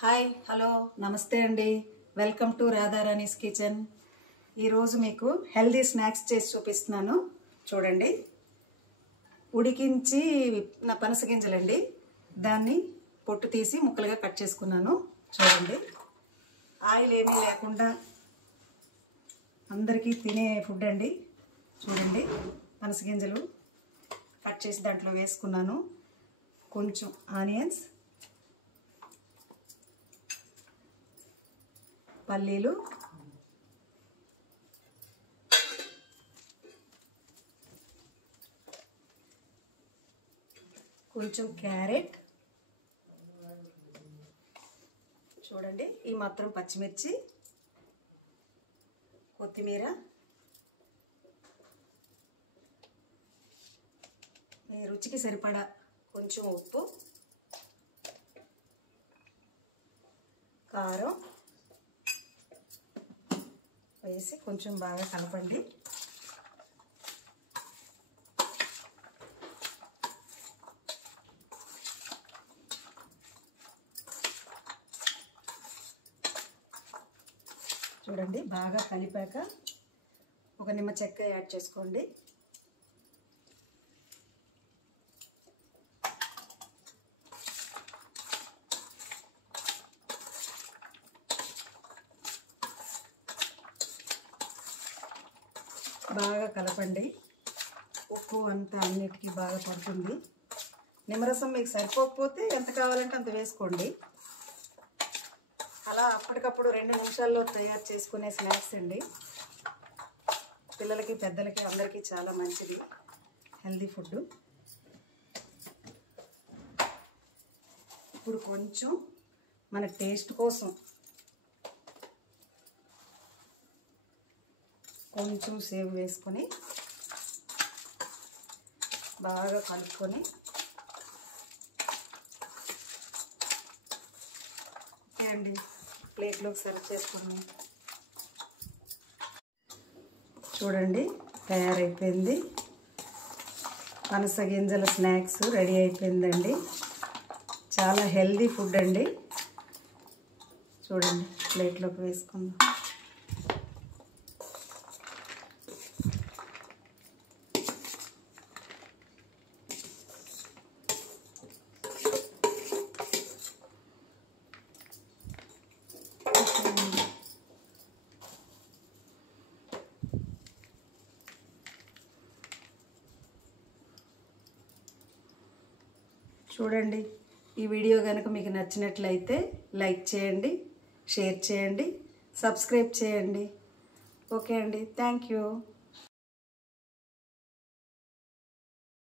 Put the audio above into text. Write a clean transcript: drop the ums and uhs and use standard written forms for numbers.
Hi hello నమస్తే అండి. Welcome to Radharani's kitchen. ఈరోజు మీకు హెల్దీ స్నాక్స్ చేసి చూపిస్తున్నాను. చూడండి, ఉడికించి పనస గింజలండి, దాన్ని పొట్టు తీసి ముక్కలుగా కట్ చేసుకున్నాను. చూడండి, ఆయిల్ ఏమీ లేకుండా అందరికీ తినే ఫుడ్ అండి. చూడండి, పనస గింజలు కట్ చేసి దాంట్లో వేసుకున్నాను. కొంచెం ఆనియన్స్, పల్లీలు, కొంచెం క్యారెట్, చూడండి ఈ మాత్రం పచ్చిమిర్చి, కొత్తిమీర, మీ రుచికి సరిపడా కొంచెం ఉప్పు, కారం వేసి కొంచెం బాగా కలపండి. చూడండి, బాగా కలిపాక ఒక నిమ్మ చెక్క యాడ్ చేసుకోండి. బాగా కలపండి. ఉప్పు అంతా అన్నిటికీ బాగా పడుతుంది. నిమ్మరసం మీకు సరిపోకపోతే ఎంత కావాలంటే అంత వేసుకోండి. అలా అప్పటికప్పుడు 2 నిమిషాల్లో తయారు చేసుకునే స్నాక్స్ అండి. పిల్లలకి పెద్దలకి అందరికీ చాలా మంచిది, హెల్దీ ఫుడ్. ఇప్పుడు కొంచెం మన టేస్ట్ కోసం కొంచెం సేవ్ వేసుకొని బాగా కలుపుకొని, ఓకే అండి, ప్లేట్లోకి సర్వ్ చేసుకుని. చూడండి, తయారైపోయింది. పనస గింజల స్నాక్స్ రెడీ అయిపోయిందండి. చాలా హెల్దీ ఫుడ్ అండి. చూడండి, ప్లేట్లోకి వేసుకుందాం. చూడండి, ఈ వీడియో కనుక మీకు నచ్చినట్లయితే లైక్ చేయండి, షేర్ చేయండి, సబ్స్క్రైబ్ చేయండి. ఓకే అండి, థ్యాంక్ యూ.